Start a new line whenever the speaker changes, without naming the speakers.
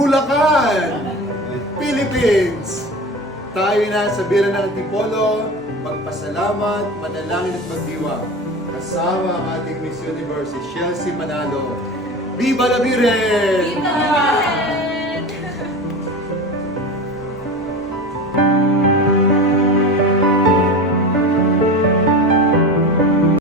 Bulacan, Philippines. Tayo na sa Bira ng Tipolo, magpasalamat, manalangin at magdiwa. Kasama ang ating Miss Universe, si Chelsea Manalo. Viva la Viren!
Viva!